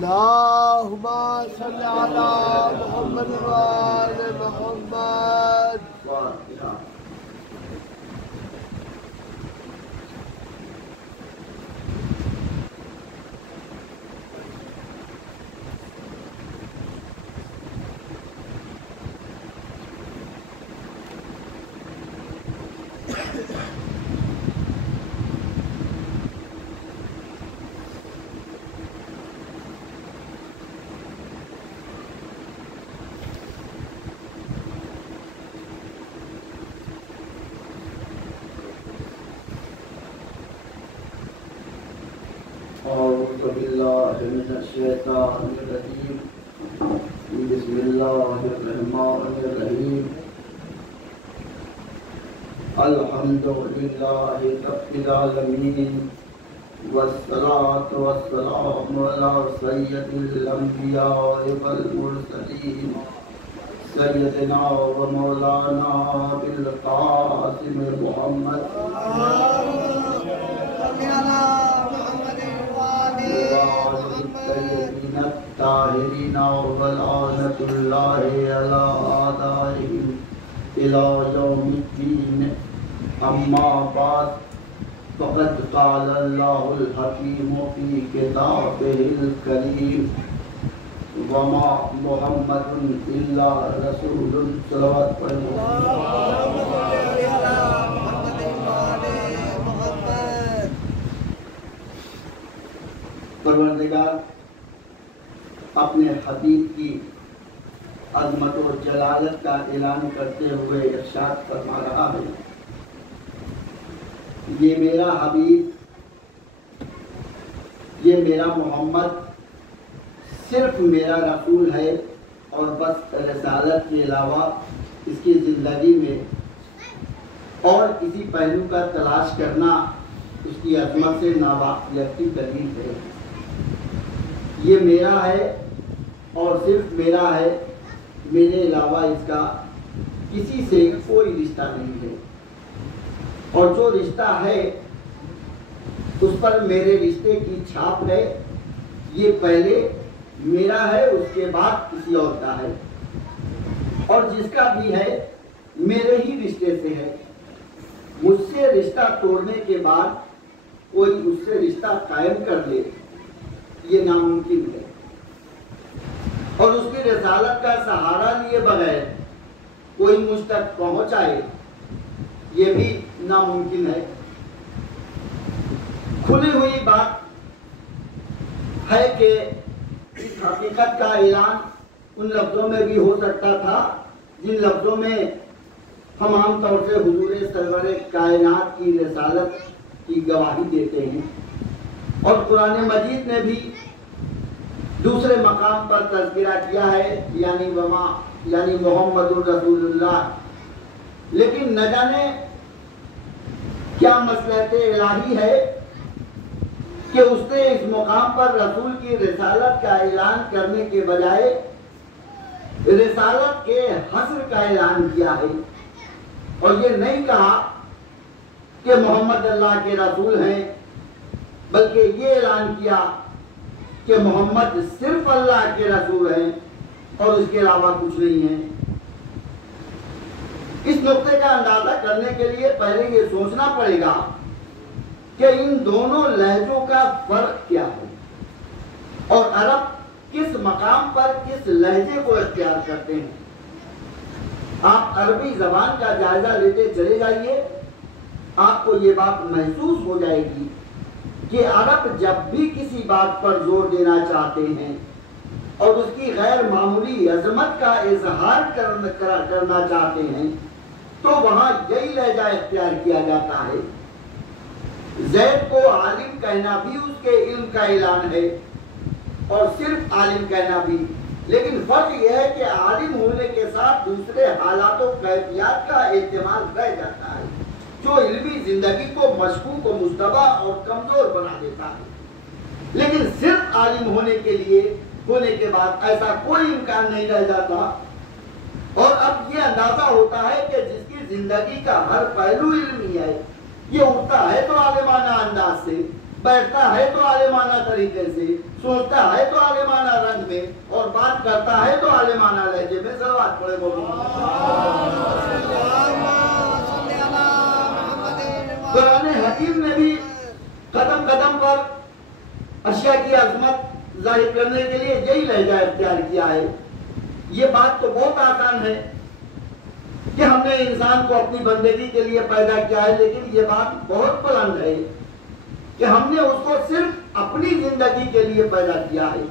अल्लाहुम्मा सल्ली अला मुहम्मद व आले मुहम्मद। बिस्मिल्लाहिर्रहमानिर्रहीम। अल्हम्दुलिल्लाहि रब्बिल आलमीन वस्सलातु वस्सलामु अला सय्यदिल अंबिया वल मुरसलीन सय्यदना व मौलाना बिल कासिम मुहम्मद ताहिरीना वलानतुल्लाहि अला आदाइहिम इला यौमिद्दीन। अम्मा बाद फ़क़द क़ाल अल्लाहुल हकीम फ़ी किताबिहिल करीम वमा मुहम्मदुन इल्ला रसूलुन सल्लल्लाहु अलैहि वसल्लम। परवरदिगार अपने हबीब की अज़मत और जलालत का ऐलान करते हुए इरशाद फरमा रहा है, ये मेरा हबीब, ये मेरा मोहम्मद सिर्फ मेरा रसूल है और बस रिसालत के अलावा इसकी ज़िंदगी में और किसी पहलू का तलाश करना उसकी अज़मत से नावाकिफ़ की दलील है। ये मेरा है और सिर्फ मेरा है, मेरे अलावा इसका किसी से कोई रिश्ता नहीं है, और जो रिश्ता है उस पर मेरे रिश्ते की छाप है। ये पहले मेरा है, उसके बाद किसी और का है, और जिसका भी है मेरे ही रिश्ते से है। मुझसे रिश्ता तोड़ने के बाद कोई उससे रिश्ता कायम कर ले, ये नामुमकिन है, और उसकी रिसालत का सहारा लिए बगैर कोई मुझ तक पहुंच आए, ये भी नामुमकिन है। खुली हुई बात है कि इस हकीकत का ऐलान उन लफ्ज़ों में भी हो सकता था जिन लफ्ज़ों में हम आमतौर से हुजूर सरवर कायनात की रिसालत की गवाही देते हैं, और कुरान मजीद ने भी दूसरे मकाम पर तज़किरा किया है, यानी मोहम्मदुर रसूलुल्लाह। लेकिन न जाने क्या मसलहत इलाही है कि उसने इस मुकाम पर रसूल की रिसालत का ऐलान करने के बजाय रिसालत के हस्र का ऐलान किया है, और ये नहीं कहा कि मोहम्मद अल्लाह के रसूल हैं, बल्कि ये ऐलान किया कि मोहम्मद सिर्फ अल्लाह के रसूल हैं और उसके अलावा कुछ नहीं है। इस नुक्ते का अंदाजा करने के लिए पहले ये सोचना पड़ेगा कि इन दोनों लहजों का फर्क क्या है, और अरब किस मकाम पर किस लहजे को इख्तियार करते हैं। आप अरबी जबान का जायजा लेते चले जाइए, आपको ये बात महसूस हो जाएगी कि अरब जब भी किसी बात पर जोर देना चाहते हैं और उसकी गैर मामूली अजमत का इजहार करना चाहते हैं, तो वहां यही लहजा इख्तियार किया जाता है। ज़ैद को आलिम कहना भी उसके इल्म का ऐलान है, और सिर्फ आलिम कहना भी। लेकिन फर्क यह है कि आलिम होने के साथ दूसरे हालातों कैफियत का इस्तेमाल रह जाता है, जो इल्मी जिंदगी को मशकूक और मुश्तबा और कमजोर बना देता है। लेकिन सिर्फ आलिम होने के बाद ऐसा कोई इम्कान नहीं रह जाता। और अब ये अंदाजा होता है कि जिसकी जिंदगी का हर पहलू इल्मी है, ये उठता है तो आलिमाना अंदाज से, बैठता है तो आलिमाना तरीके से, सोचता है तो आलिमाना रंग में, और बात करता है तो आलिमाना लहजे में। सलवात पढ़े कुरान हकीम ने भी कदम कदम पर अशिया की अजमत जाहिर करने के लिए यही लहजा इख्तियार किया है। ये बात तो बहुत आसान है कि हमने इंसान को अपनी बंदगी के लिए पैदा किया है, लेकिन ये बात बहुत बुलंद है कि हमने उसको सिर्फ अपनी जिंदगी के लिए पैदा किया है।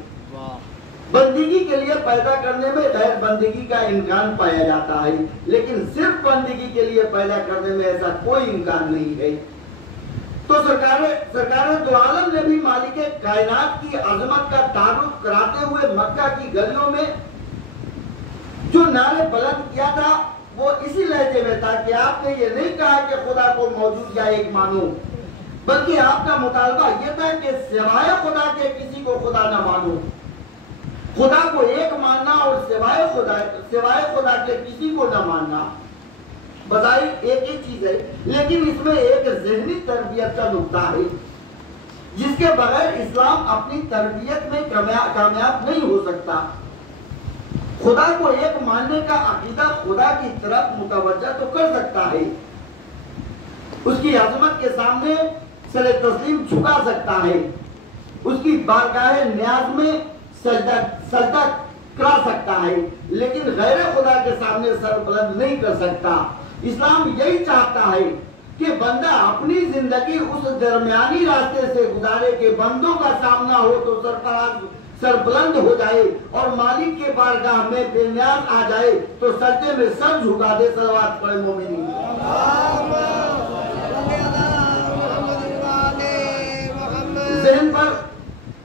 बंदगी के लिए पैदा करने में गैर बंदगी का इम्कान पाया जाता है, लेकिन सिर्फ बंदगी के लिए पैदा करने में ऐसा कोई इम्कान नहीं है। तो सरकार दो आलम ने भी मालिक कायनात की अजमत का तारुफ कराते हुए मक्का की गलियों में जो नारे बुलंद किया था, वो इसी लहजे में था कि आपने ये नहीं कहा कि खुदा को मौजूद या एक मानो, बल्कि आपका मुतालबा यह था कि सिवाय खुदा के किसी को खुदा न मानो। खुदा को एक मानना और सिवाय खुदा के किसी को न मानना बताई एक ही चीज है, लेकिन इसमें एक ज़हनी तरबियत का नुक्ता है जिसके बगैर इस्लाम अपनी तरबियत में कामयाब नहीं हो सकता। खुदा को एक मानने का अकीदा खुदा की तरफ मुतवज्जा तो कर सकता है, उसकी अजमत के सामने सरे तस्लीम झुका सकता है, उसकी बारगाह न्याज में सजदा करा सकता है, लेकिन गैर खुदा के सामने सर बुलंद नहीं कर सकता। इस्लाम यही चाहता है कि बंदा अपनी जिंदगी उस दरमियानी रास्ते से गुजारे कि बंदों का सामना हो तो सर बुलंद हो जाए और मालिक के बारगाह में बेनियाज आ जाए तो सजदे में सर झुका दे। सलवात पढ़े मोमिनीन। ज़हन पर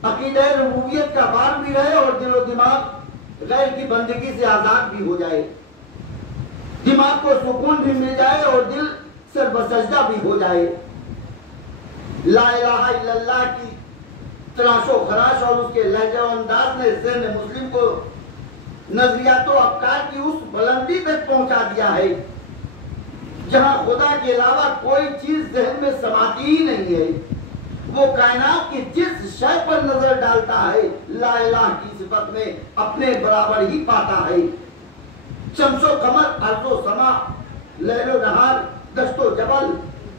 अकीदा रुबूबियत का बार भी रहे और दिलो दिमाग गैर की बंदगी से आजाद भी हो जाए, दिमाग को सुकून भी मिल जाए और दिल सर बसजदा भी हो जाए। ला इलाहा इल्लल्लाह की तराशो खराश और उसके लहजे अंदाज ने ज़हन मुस्लिम को नजरियात और अफकार की उस बुलंदी तक पहुंचा दिया है जहां खुदा के अलावा कोई चीज ज़हन में समाती ही नहीं है। वो कायनात की जिस शय पर नजर डालता है ला इलाह की सिफत में अपने बराबर ही पाता है। शम्सो कमर, अर्ज़ो समा, लैलो नहार, दश्तो जबल,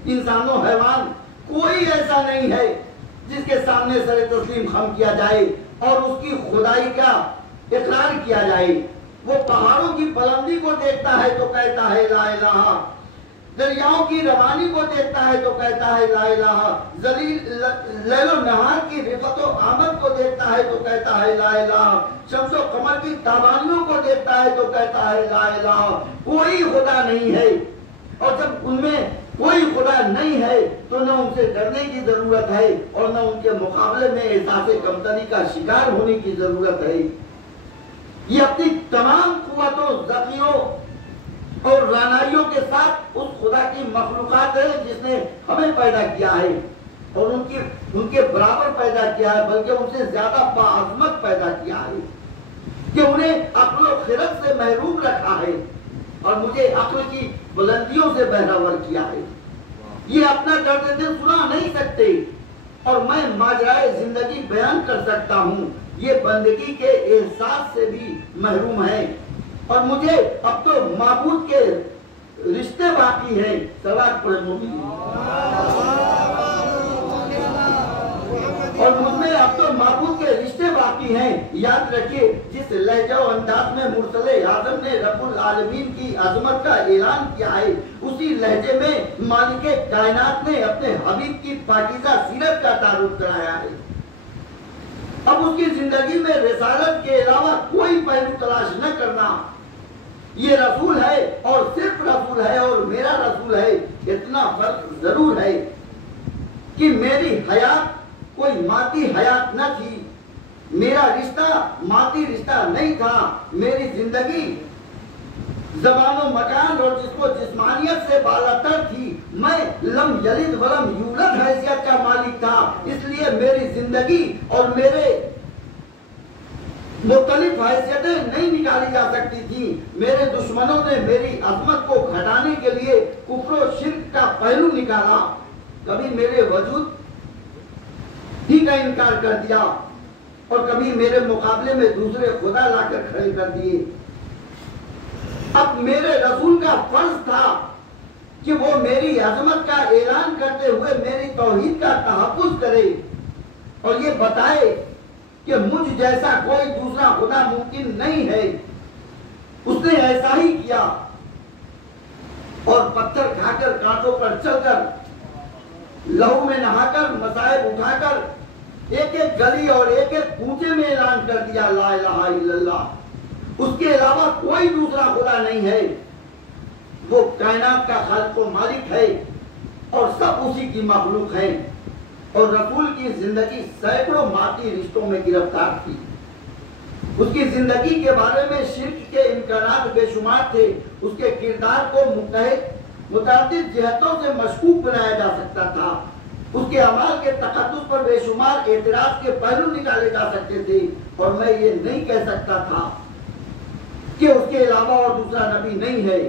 इंसानो हैवान, कोई ऐसा नहीं है जिसके सामने सरे तस्लीम खम किया जाए और उसकी खुदाई का इकरार किया जाए। वो पहाड़ों की बुलंदी को देखता है तो कहता है ला इलाहा, दरियाओं की रवानी को देखता है तो कहता है ला इलाहा, लैलो नहार की रिफत और आमद को देखता है तो कहता है ला इलाहा, शम्सो कमर की ताबानियों को देखता है तो कहता है ला इलाहा। कोई खुदा नहीं है, और जब उनमें कोई खुदा नहीं है तो न उनसे डरने की जरूरत है और न उनके मुकाबले में एहसास कमतरी का शिकार होने की जरूरत है। ये अपनी तमाम कुव्वतों, ज़कियों और रानाइयों के साथ उस खुदा की मखलूकात है जिसने हमें पैदा किया है और उनके बराबर पैदा किया है, बल्कि उनसे ज्यादा बाअज़मत पैदा किया है कि उन्हें अक्ल और खिरत से महरूम रखा है और मुझे अक्ल की बुलंदियों से बहरावर किया है। ये अपना दर्द दिल सुना नहीं सकते और मैं माजराए जिंदगी बयान कर सकता हूँ, ये बंदगी के एहसास से भी महरूम है और मुझे अब तो माबूद के रिश्ते बाकी हैं। सवाल पढ़े मोमिनीन। और मुझमें अब तो माबूद के रिश्ते बाकी हैं। याद रखिए, जिस लहजा और अंदाज में मुरसले आज़म ने रब्बुल आलमीन की अजमत का ऐलान किया है, उसी लहजे में मालिके कायनात ने अपने हबीब की पाकीज़ा सीरत का तारुफ कराया है। अब उसकी जिंदगी में रिसालत के अलावा कोई पहलू तलाश न करना। ये रसूल है और सिर्फ रसूल है और मेरा रसूल है। इतना फर्क जरूर है कि मेरी हयात कोई माती हयात न थी, मेरा रिश्ता माती रिश्ता नहीं था। मेरी जिंदगी ज़बान मकान और जिसको जिस्मानियत से बालातर थी। मैं लम यलिद वलम यूलद हैसियत का मालिक था, इसलिए मेरी जिंदगी और मेरे मुख्तलिफ हैसियतें नहीं निकाली जा सकती थी। मेरे दुश्मनों ने मेरी अजमत को घटाने के लिए कुफ्र और शिर्क का पहलू निकाला। कभी मेरे वजूद ही का इनकार कर दिया और कभी मेरे मुकाबले में दूसरे खुदा लाकर खड़े कर दिए। अब मेरे रसूल का फर्ज था कि वो मेरी अजमत का ऐलान करते हुए मेरी तौहीद का तहफ्फुज करे और ये बताए कि मुझ जैसा कोई दूसरा खुदा मुमकिन नहीं है। उसने ऐसा ही किया और पत्थर खाकर, कांटों पर चलकर, लहू में नहाकर, मसाइब उठाकर एक एक गली और एक एक कूचे में ऐलान कर दिया ला इलाहा इल्लल्लाह, उसके अलावा कोई दूसरा खुदा नहीं है। वो कायनात का खालिक व मालिक है और सब उसी की मखलूक है। और रसूल की जिंदगी सैकड़ों माटी रिश्तों में गिरफ्तार थी। उसकी जिंदगी के बारे में शिर्क के इम्कानात बेशुमार थे। उसके किरदार को मुतअद्दिद जिहतों से मशकूक बनाया जा सकता था। उसके अमाल के तकद्दुस पर बेशुमार एतराज के पहलू निकाले जा सकते थे और मैं ये नहीं कह सकता था कि उसके अलावा और दूसरा नबी नहीं है।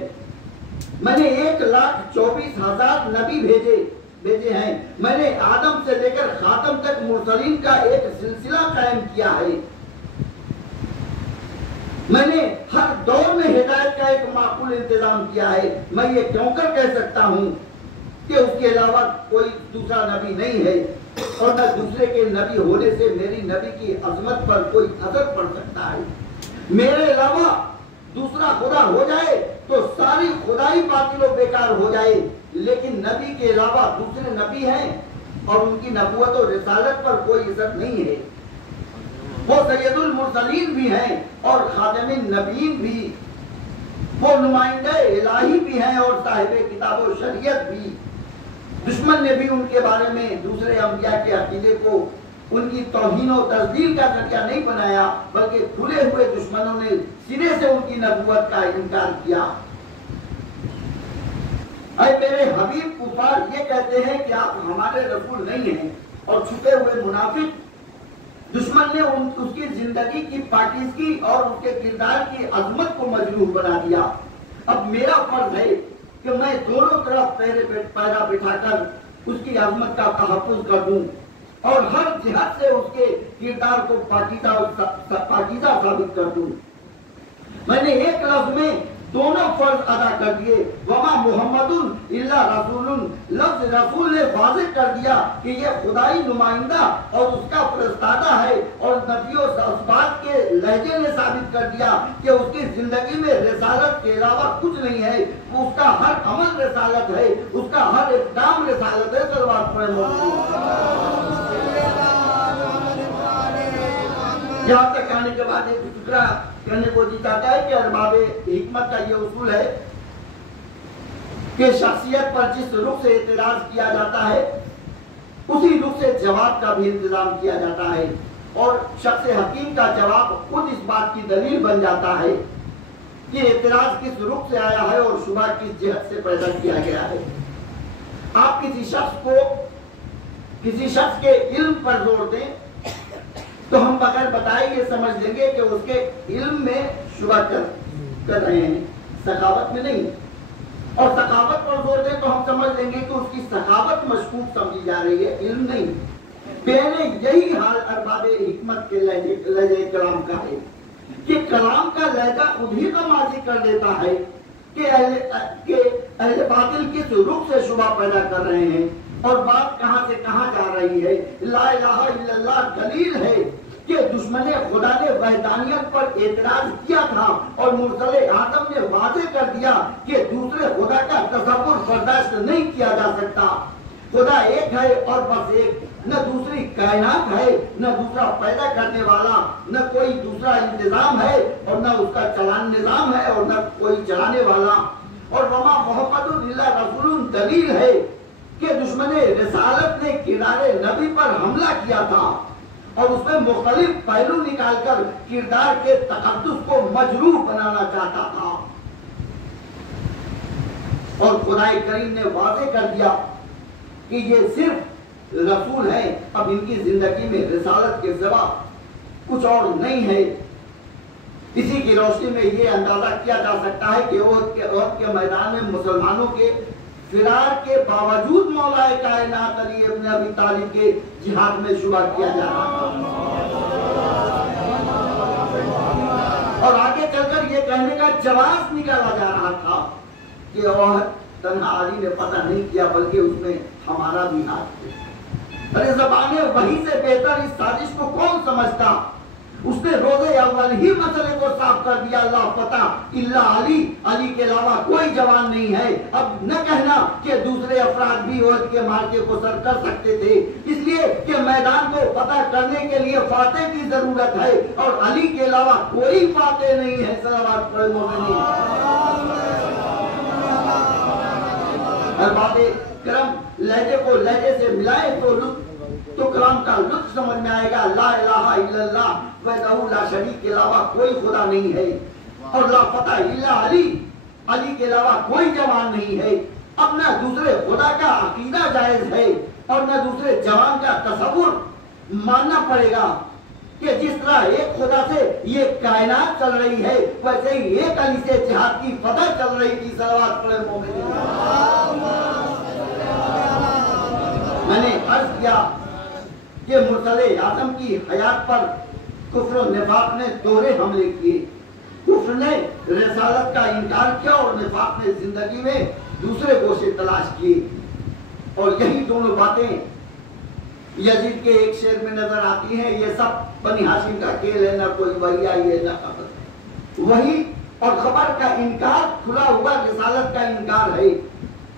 मैंने 1,24,000 नबी भेजे हैं। मैंने आदम से लेकर खातम तक मुरसलीन का एक सिलसिला कायम किया है। मैंने हर दौर में हिदायत का एक माकूल इंतजाम किया है। मैं ये क्यों कर कह सकता हूँ कि उसके अलावा कोई दूसरा नबी नहीं है और न दूसरे के नबी होने से मेरी नबी की अजमत पर कोई असर पड़ सकता है। मेरे अलावा दूसरा खुदा हो जाए तो सारी खुदाई बातिल और बेकार हो जाए, लेकिन नबी के अलावा दूसरे नबी हैं और उनकी नबूवत और रिसालत पर कोई असर नहीं है। वो सैयदुल मुरसलीन भी हैं और खातमुन नबीयीन भी, वो नुमाइंदे इलाही भी हैं और साहिबे किताब और शरीयत भी। दुश्मन ने भी उनके बारे में दूसरे अंबिया के अकीदे को उनकी तौहीन और तस्दील का जरिया नहीं बनाया, बल्कि खुले हुए दुश्मनों ने सिरे से उनकी नबूवत का इनकार किया। अरे मेरे हबीब कुफार ये कहते हैं कि आप हमारे रसूल नहीं हैं और छुपे हुए मुनाफिक दुश्मन ने उसकी जिंदगी की पाकीज़गी और उसके किरदार की अजमत को मजरूह बना दिया। अब मेरा फर्ज है कि मैं दोनों तरफ पैरा बिठाकर उसकी अजमत का तहफ्फुज कर दूं और हर जिहत से उसके किरदार को पाकीज़ा साबित कर दूं। मैंने एक लफ्ज में दोनों फर्ज अदा कर दिए। वमा मुहम्मदुन इल्ला रसूलुन, लफ्ज रसूल ने वाज़ेह कर दिया कि यह खुदाई नुमाइंदा और उसका फरिश्तादा है और नबियों सबात के लहजे ने साबित कर दिया कि उसकी जिंदगी में रिसालत के अलावा कुछ नहीं है। उसका हर अमल रिसालत है, उसका हर इक़दाम रिसालत है। सल्लल्लाहु अलैहि वसल्लम। यहाँ तक आने के बाद एक टुकड़ा करने को जी चाहता है कि अरबाबे हिकमत का ये उसूल है कि शख्सियत पर जिस रुख से एतराज किया जाता है उसी रुख से जवाब का भी इंतजाम किया जाता है और शख्स हकीम का जवाब खुद इस बात की दलील बन जाता है कि एतराज किस रुख से आया है और शुबा किस जिहत से पैदा किया गया है। आप किसी शख्स के इल्म पर जोर दें तो हम बगैर बताए ये समझ लेंगे कि उसके इल्म में शुबा कर रहे हैं, सखावत में नहीं। और सखावत पर जोर दें तो हम समझ लेंगे कि उसकी सखावत मशकूक समझी जा रही है, इल्म नहीं। पहले यही हाल अरबाबे हिकमत के लहजे कलाम का है कि कलाम का लहजा खुद ही का माजी कर देता है कि अहले बातिल किस रुख से शुबा पैदा कर रहे हैं और बात कहां से कहां जा रही है। ला इलाहा इल्लल्लाह दलील है कि दुश्मन खुदा ने वहदानियत पर एतराज किया था और मुर्सले आदम ने वाज़ेह कर दिया कि दूसरे खुदा का तसव्वुर बर्दाश्त नहीं किया जा सकता। खुदा एक है और बस एक, न दूसरी कायनात है, न दूसरा पैदा करने वाला, न कोई दूसरा इंतजाम है और न उसका चलान निजाम है और न कोई चलाने वाला। और वमा मुहम्मदुन इल्ला रसूलुन दलील है कि दुश्मन रिसालत ने किरारे नबी पर हमला किया था और उसमें मुख्तलिफ पहलू निकालकर किरदार के तकद्दुस को मजरूह बनाना चाहता था। और खुदाई करीम ने वाज़ेह कर दिया कि ये सिर्फ रसूल है, अब इनकी जिंदगी में रिसालत के सिवा कुछ और नहीं है। इसी की रोशनी में ये अंदाजा किया जा सकता है कि ओहद के मैदान में मुसलमानों के फिरार के बावजूद मौलाए कायनात अली इब्न अबी तालिब के जिहाद में शुमार किया जा रहा था। और आगे चलकर ये कहने का जवाब निकाला जा रहा था कि और तन्हा अली ने पता नहीं किया बल्कि उसमें हमारा भी हाथ है। अरे ज़बाने वही से बेहतर इस साजिश को कौन समझता। उसने रोज़े अव्वल ही मसले को साफ कर दिया, अल्लाह पता इल्ला अली, अली के अलावा कोई जवान नहीं है। अब न कहना कि दूसरे अफराद भी ओहद के मार्के को सर कर सकते थे, इसलिए कि मैदान को पता करने के लिए फाते की जरूरत है और अली के अलावा कोई फाते नहीं है। सलावत पढ़े मोमिनीन। बातें करम लहजे को लहजे से मिलाए तो कलाम का लुत्फ समझ में आएगा। ला इलाहा इल्लल्लाह वहदहू ला शरीक के अलावा कोई खुदा नहीं है और ला फता इल्ला अली, अली के अलावा कोई जवान नहीं है। अब न दूसरे खुदा का अकीदा जायज है और न दूसरे जवान का तसव्वुर मानना पड़ेगा कि जिस तरह एक खुदा से ये कायनात चल रही है वैसे ही एक अली से जिहाद की फतह चल रही थी। सलावत पढ़े मोमिनीन। मैंने अर्ज किया कि मुर्सले आदम की हयात पर कुफ्र और निफाक ने दोहरे हमले किए। कुफ्र ने रिसालत का इनकार किया और निफाक ने जिंदगी में दूसरे गोशे तलाश किए। और यही दोनों बातें यजीद के एक शेर में नजर आती हैं। ये सब बनी हाशिम का खेल है, न कोई वही आई है न खबर। वही और खबर का इनकार, खुला हुआ रिसालत का इनकार है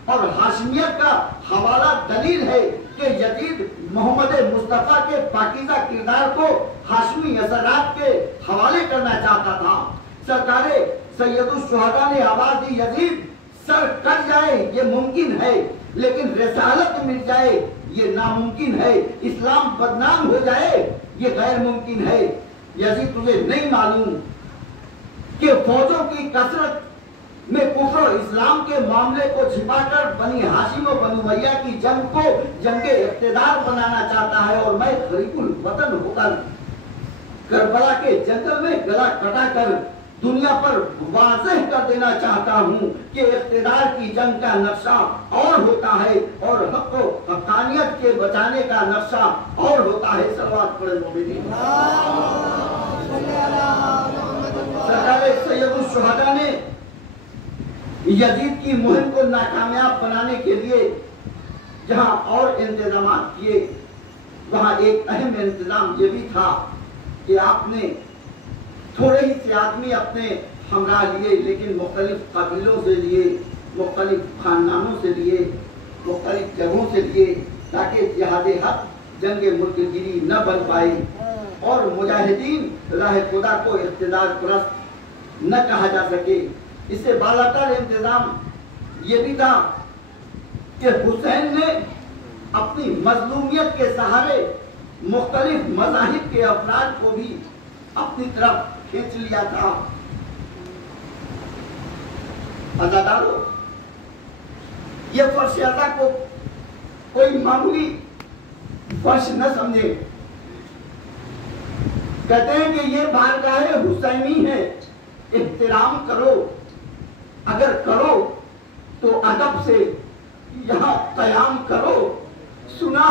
और हाशिमियत का हवाला दलील है कि यजीद मोहम्मद मुस्तफा के पाकीज़ा किरदार को हाशमी असरात के हवाले करना चाहता था। सरकारे सैयदुल शुहदा ने आवाज दी, यजीद सर कट जाए ये मुमकिन है लेकिन रिसालत मिट जाए ये नामुमकिन है। इस्लाम बदनाम हो जाए ये गैर मुमकिन है। यजीद तुझे नहीं मालूम कि फौजों की कसरत में कुफ्र इस्लाम के मामले को छिपाकर बनी हाशिम और बनु उमय्या की जंग को जंगे इख्तिदार बनाना चाहता है और मैं गरीबुल वतन होकर करबला के जंगल में गला कटाकर दुनिया पर वाज़ेह कर देना चाहता हूँ कि इख्तिदार की जंग का नक्शा और होता है और हक को हक़ानियत के बचाने का नक्शा और होता है। सलवात पढ़े मोमिनीन। सरकारे सैयदुल शुहदा ने यजीद की मुहिम को नाकामयाब बनाने के लिए जहां और इंतजाम किए वहां एक अहम इंतजाम ये भी था कि आपने थोड़े ही से आदमी अपने हमरा लिए लेकिन मुख्तलिफ कबीलों से लिए, मुख्तलिफ खानदानों से लिए, मुख्तलिफ जगहों से लिए ताकि जिहादे हक जंगे मुल्कगिरी न बन पाए और मुजाहिदीन राह खुदा को इख्तिदार परस्त न कहा जा सके। इससे बालातर इंतजाम ये भी था कि हुसैन ने अपनी मजलूमियत के सहारे मुख्तलिफ मज़ाहिब के अफराद को भी अपनी तरफ खींच लिया था। अज़ादारों, ये फर्श अज़ा को कोई मामूली फर्श न समझे। कहते हैं कि ये बारगाह हुसैनी है, एहतराम करो, अगर करो तो अदब से यहाँ क़याम करो। सुना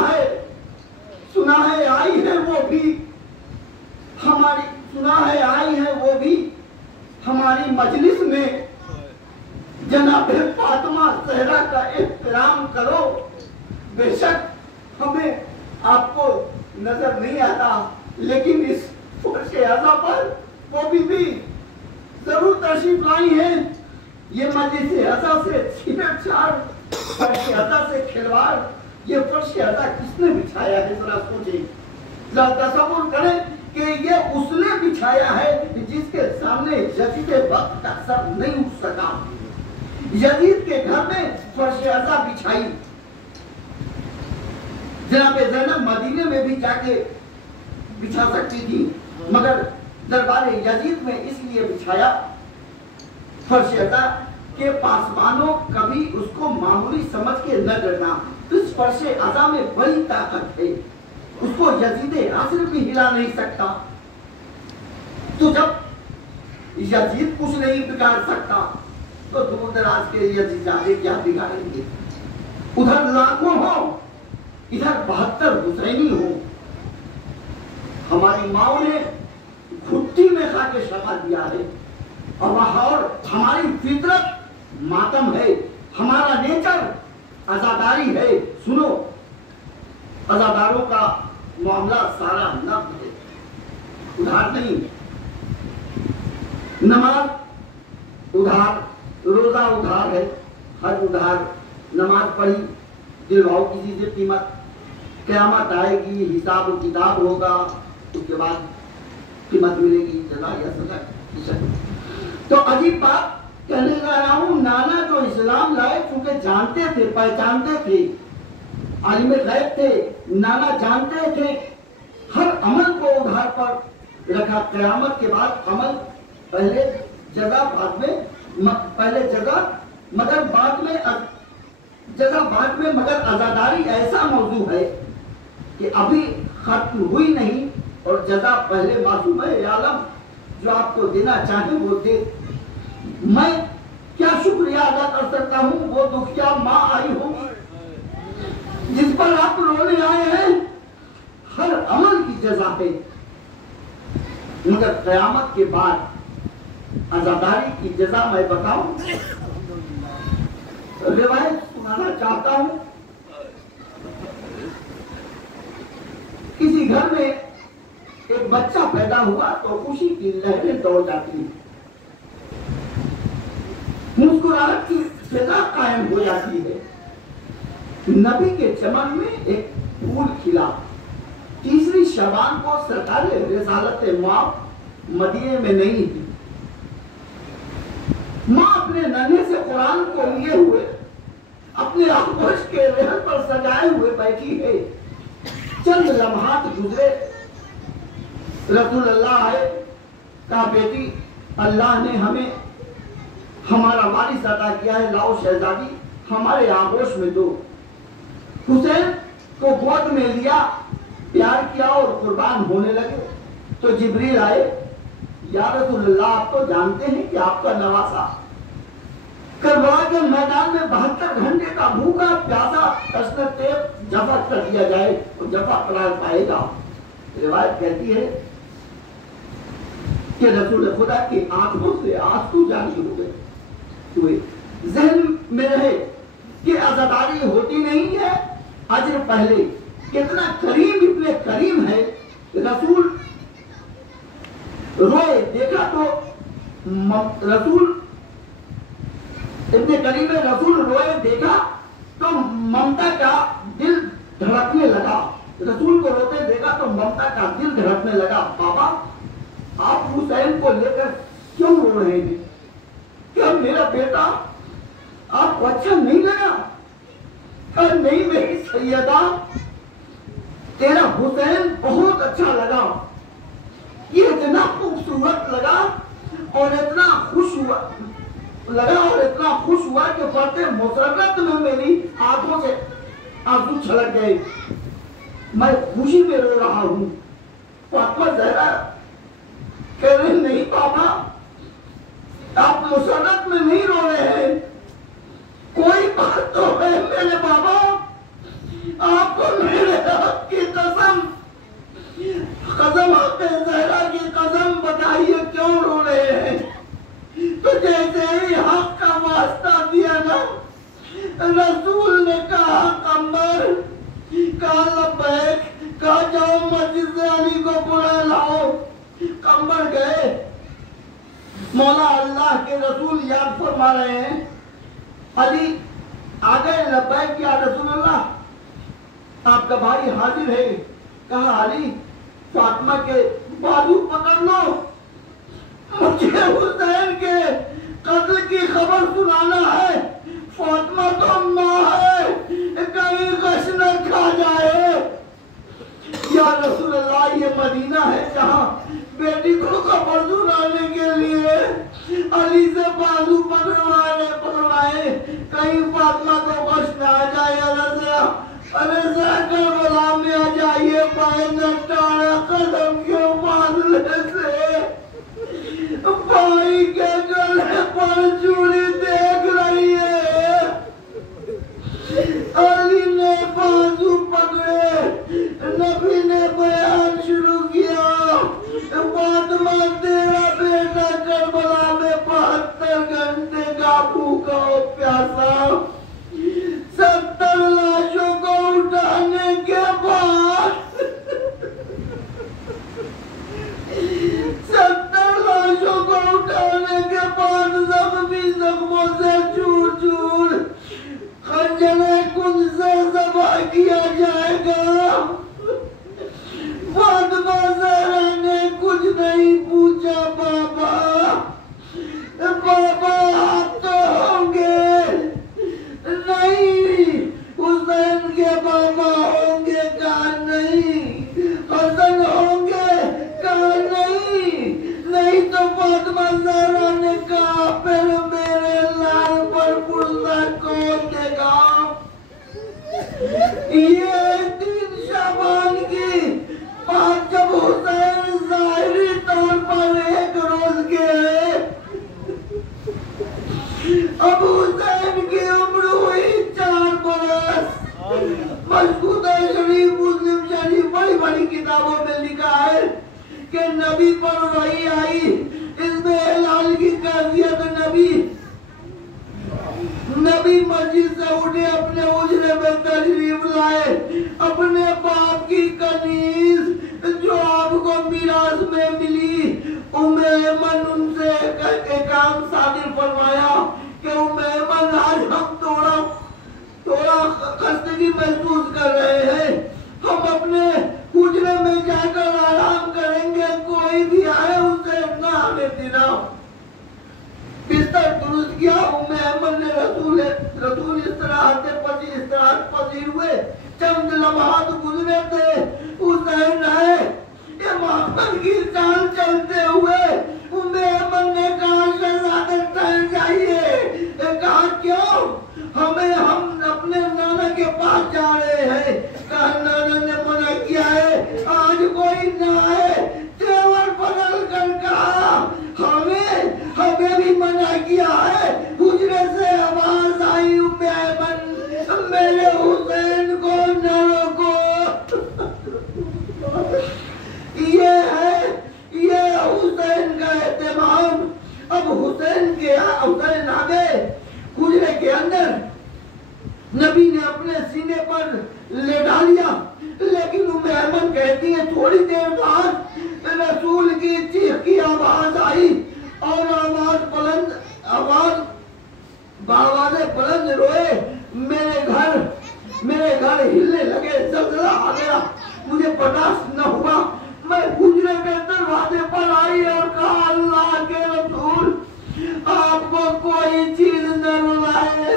है आई है वो भी हमारी, सुना है आई है वो भी हमारी मजलिस में, जनाबे फातिमा ज़हरा का एहतराम करो। बेशक हमें आपको नजर नहीं आता लेकिन इस फर्श अज़ा पर वो भी जरूर तशरीफ लाई है। ये मजलिस अज़ा से छेड़छाड़, फर्श अज़ा से खिलवाड़, ये फर्श अज़ा किसने बिछाया है? जरा सोचे, जरा तसव्वुर करें कि ये उसने बिछाया है जिसके सामने यजीद वक्त का सर नहीं उठ सका। यजीद के घर में फर्श अज़ा बिछाई। जनाब ज़ैनब मदीने में भी जाके बिछा सकती थी मगर दरबार यजीद में इसलिए बिछाया फर्श अज़ा के पासवानों कभी उसको मामूली समझ के न डरना। इस फर्श अज़ा में बड़ी ताकत है, उसको यजीद आसिर भी हिला नहीं सकता। तो जब यजीद कुछ नहीं बिगाड़ सकता तो दूर दराज के यजीदारे क्या बिगाड़ेंगे? उधर लाखों हो, इधर 72 हुसैनी हो। हमारी माओ ने घुट्टी में खा के शफा दिया है और हमारी फितरत मातम है, हमारा नेचर आजादारी है। सुनो, आजादारों का मामला सारा नफ्स है, उधार नहीं। नमाज उधार, रोजा उधार है, हज उधार। नमाज पढ़ी, दिलवाओ किसी से कीमत, क़यामत आएगी, हिसाब और किताब होगा, उसके बाद कीमत मिलेगी, जज़ा या सज़ा। तो अजीब बात कहने जा रहा हूं, नाना जो इस्लाम लाए, चूंकि जानते थे, पहचानते थे, आलिम गैब थे, नाना जानते थे, हर अमल को उधार पर रखा। क़यामत के बाद अमल पहले जगह बाद में, पहले जगह मगर बाद में, जगह बाद में, मगर आजादारी ऐसा मौजू है कि अभी खत्म हुई नहीं और जजा पहले मासूम है। आलम जो आपको देना चाहे वो दे। मैं क्या शुक्रिया अदा कर सकता हूँ वो दुखिया माँ आई हो जिस पर आप रोने आए हैं। हर अमल की जजा है, मगर क़यामत के बाद आजादारी की जजा मैं बताऊं, रिवायत सुनाना चाहता हूं। किसी घर में एक बच्चा पैदा हुआ तो खुशी की लहरें दौड़ जाती हैं, मुस्कुराहट की फिजा कायम हो जाती है। नबी के चमन में एक फूल खिला। तीसरी शबान को सरकार रिसालत माँ मदीने में नहीं थी। माँ अपने नन्हे से कुरान को लिए हुए अपने आगोश के रहन पर सजाए हुए बैठी है। चंद लम्हात गुजरे, रसूलुल्लाह आए, कहा बेटी अल्लाह ने हमें हमारा वारिस अता किया है, लाओ शहजादी हमारे आगोश में दो। हुसैन को गोद में लिया, प्यार किया और कुर्बान होने लगे तो जिब्रील आए, या रसूलुल्लाह आप तो जानते हैं कि आपका नवासा करबला के मैदान में 72 घंटे का भूखा प्यासा तशने जफा कर दिया जाए तो जफा करार पाएगा। रिवायत कहती है कि रसूल खुदा की आंखों से आंसू जारी हो गए। जहन में रहे कि आजादारी होती नहीं है, अजर पहले। कितना करीम, इतने करीम है। रसूल रोए, देखा तो रसूल इतने करीब है, रसूल रोए देखा तो ममता का दिल धड़कने लगा। रसूल को रोते देखा तो ममता का दिल धड़कने लगा। बाबा आप हुसैन को लेकर क्यों रो रहे हैं? क्या मेरा बेटा आपको अच्छा नहीं लगा? नहीं मेरी सैयदा, तेरा हुसैन बहुत अच्छा लगा। ये इतना खूबसूरत लगा और इतना खुश हुआ कि फरते मुसरत में मेरी आंखों से आंसू छलक गए। मैं खुशी में रो रहा हूँ। फातिमा ज़हरा कह रहे नहीं पापा, आप मुसरत में नहीं रो रहे हैं, कोई बात तो है मेरे बाबा। आपको मेरे रब की कसम ज़हरा की कसम बताइए क्यों रो रहे हैं? तो जैसे ही हक का वास्ता दिया ना, रसूल ने कहा कम्बर, कहा लब्बैक, कहा जाओ मस्जिद से अली को बुला लाओ। कम्बर गए। मौला अल्लाह के रसूल याद फरमा रहे हैं, अली आ गए। लब्बैक या रसूलुल्लाह, आपका भाई हाजिर है। कहा अली फातिमा के बाजू पकड़ लो, मुझे हुसैन के कत्ल की खबर सुनाना है। फातिमा तो माँ है, कहीं गश न खा जाए। या रसूलुल्लाह ये मदीना है जहाँ बेटी को खबर सुनाने के लिए अली से बाजू पकड़वाए, कहीं फातिमा को गश न आ जाए। अरे करबला में आ जाइए, पाए नटारा कदम के फासले से भाई के गले पर चूड़ी देख रही है। कि नबी पर वही आई। इसमें लाल की कैफियत नबी मस्जिद से उठे, अपने उजरे में तशरीफ लाए, अपने बाप की कनीज जो आपको मिरास में मिली, उम्मे ऐमन उनसे एक काम सादिर फरमाया कि उम्मे ऐमन आज हम थोड़ा खस्तगी महसूस कर रहे हैं, हम अपने उजरे में जाकर आराम करेंगे, कोई भी आए उसे ना हमें देना। बिस्तर दुरुस्त किया। उम्मे ऐमन ने रसूल इस्तराहत पजीर हुए। चंद लम्हात गुजरे थे, हुसैन आए, ये मोहम्मद की चाल चलते हुए उम्मे ऐमन ने कहा शहजादे ठहर जाइए। कहा क्यों? हम अपने नाना के पास जा रहे हैं। कहा नाना ने मना किया है, आज कोई ना आए। तेवर बदल कर कहा हमें भी मना किया है। हुजरे से आवाज आई, उम्मे ऐमन मेरे हुसैन को न रोको। ये हुसैन का एहतमाम। अब हुसैन आ गए हुजरे के अंदर, नबी ने अपने सीने पर ले डालिया, लेकिन उम्मे ऐमन कहती है थोड़ी देर बाद रसूल की चीख की आवाज आई और आवाज बुलंद रोए। मेरे घर हिलने लगे, ज़लज़ला आ गया, मुझे बर्दाश्त न हुआ। मैं हुजरे के दरवाजे पर आई और कहा अल्लाह के रसूल, आपको कोई चीज न रुलाए,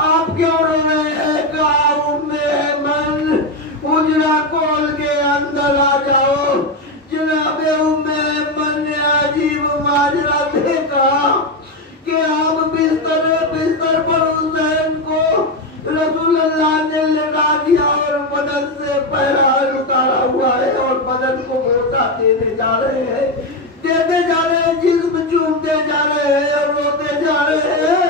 आप क्यों रो रहे हैं? कहा उम्मे ऐमन हुजरा खोल के अंदर आ जाओ। जनाबे उम्मे ऐमन ने अजीब माजरा देखा कि आप बिस्तर पर हुसैन को रसूलुल्लाह ने लगा दिया और बदन से पहरा उतारा हुआ है और बदन को मोटा देते जा रहे हैं, जिस्म चूमते जा रहे हैं और रोते जा रहे हैं।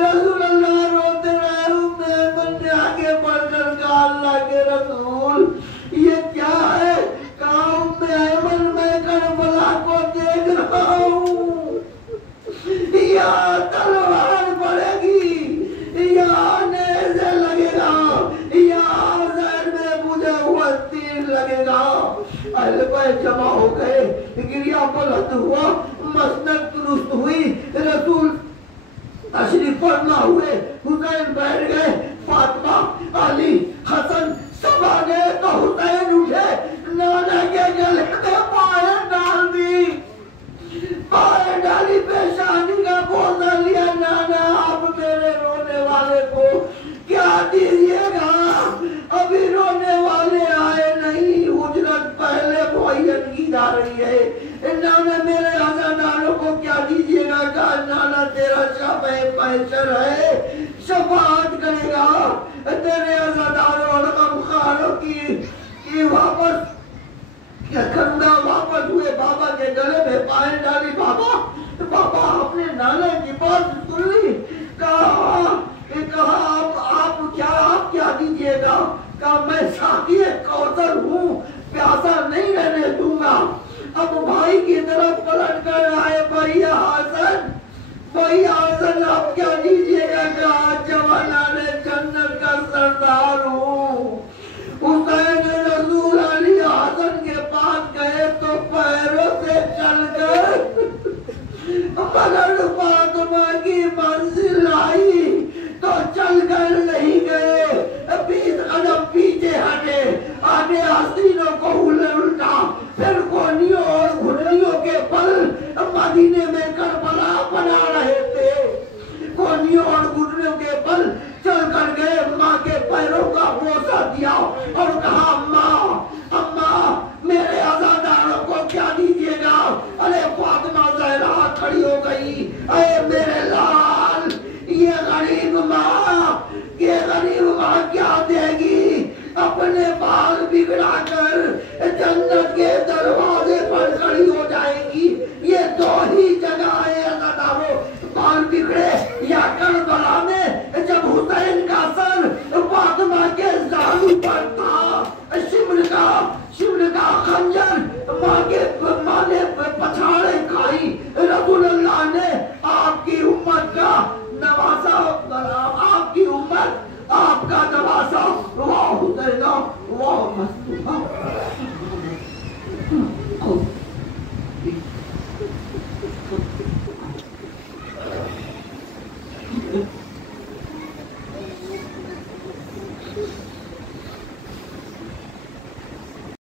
रसूलुल्लाह रोते रहे। उम्मे ऐमन ने आगे बढ़कर कहा अल्लाह के रसूल ये क्या है? कहा उम्मे ऐमन मैं करबला को देख रहा हूँ, यहाँ तलवार पड़ेगी, यहाँ नेज़े लगेगा, यहाँ सर में बुझा हुआ तीर लगेगा। अहले बैत जमा हो गए, गिरिया बुलंद हुआ, मसनद दुरुस्त हुई, रसूल तशरीफ फरमा हुए, हुसैन बैठ गए, फातिमा, अली, हसन सब आ गए तो हुसैन उठे, नाना के गले में पाए डाली, पेशानी का बोझा लिया। नाना आप मेरे रोने वाले को क्या दीजिएगा? अभी रोने वाले आए नहीं, हुजरत पहले मुअय्यन की जा रही है। नाना मेरे अज़ादारों को क्या दीजिएगा? कहा नाना तेरा शाफ़े महशर है, शफाअत करेगा तेरे अज़ादारों और गमखारों की वापस कंधा वापस हुए, बाबा के गले में पाए डाली। बाबा अपने नाना की बात सुन ली। कहा आप क्या दीजिएगा? कहा मैं साक़ी कौसर हूँ, प्यासा नहीं रहने दूंगा। अब भाई की तरफ पलट कर आए, भैया हसन आप क्या दीजिएगा? कहा जवानाने जन्नत का सरदार हूँ। हुसैन रसूल अली हसन के पास गए तो पैरों से चलकर मगर फातिमा की मंजिल आई तो चलकर नहीं गए, 20 कदम पीछे हटे, आगे हसीनों को उल्टा, फिर कोनियों और घुटनियों के बल मदीने में करबला बना रहे थे। कोनियों और घुटनियों के बल चल कर गए, माँ के पैरों का बोसा दिया और कहा अम्मा मेरे अज़ादारों को क्या दीजिएगा? अरे फातिमा ज़हरा खड़ी हो गई, अरे मेरे लाल ये गरीब माँ क्या देगी? अपने बाल बिगड़ा कर जन्नत के दरवाजे पर खड़ी हो जाएगी। ये दो ही जगह है अज़ादारों, बाल बिगड़े या करबला में जब हुसैन का सर फातिमा के ज़ालू पर था, खुद